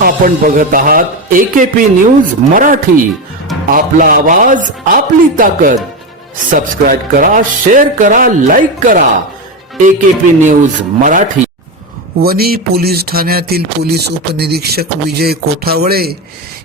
आपण बघत आहात एकेपी न्यूज मराठी. आपला आवाज आपली ताकद. सबस्क्राईब करा शेअर करा लाईक करा. AKP news Marathi. Wani police ठाण्यातील पोलीस उपनिरीक्षक विजय कोठावळे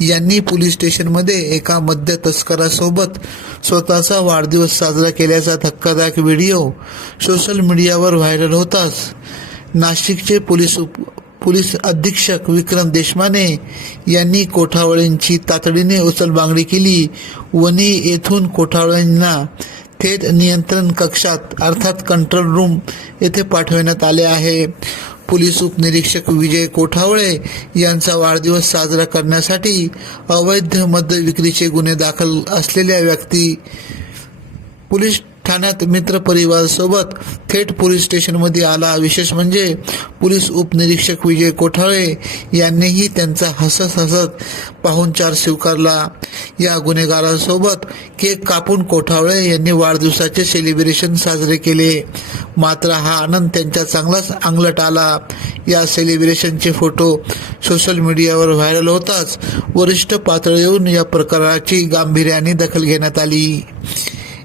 यांनी पोलीस स्टेशनमध्ये एका मद्य तस्करासोबत स्वतःचा वाढदिवस साजरा केल्याचा धक्कादायक व्हिडिओ सोशल मीडियावर व्हायरल होताच. नाशिकचे पोलीस उप पोलीस अधीक्षक विक्रम देशमाने यांनी कोठावळींची तातडीने उचलबांगडी केली. वणी येथून कोठावळींना थेट नियंत्रण कक्षात अर्थात कंट्रोल रूम येथे पाठवण्यात आले आहे. पोलीस उपनिरीक्षक विजय कोठावळे यांचा वाढदिवस साजरा करण्यासाठी अवैध मद्य विक्रीचे गुन्हे दाखल असलेल्या व्यक्ती पोलीस ठाण्यात मित्र परिवारासोबत थेट पोलीस स्टेशनमध्ये आला. विशेष म्हणजे पोलीस उपनिरीक्षक विजय कोठाळे यांनीही त्यांचा हसत हसत पाहुणचार स्वीकारला. या गुन्हेगारासोबत केक कापून कोठावळे यांनी वाढदिवसाचे सेलिब्रेशन साजरे केले. मात्र हा आनंद त्यांच्या चांगलाच अंगलट आला. या सेलिब्रेशनचे फोटो सोशल मीडियावर व्हायरल होताच. वरिष्ठ पातळीवरून या प्रकाराची गांभीर्याने दखल घेण्यात आली.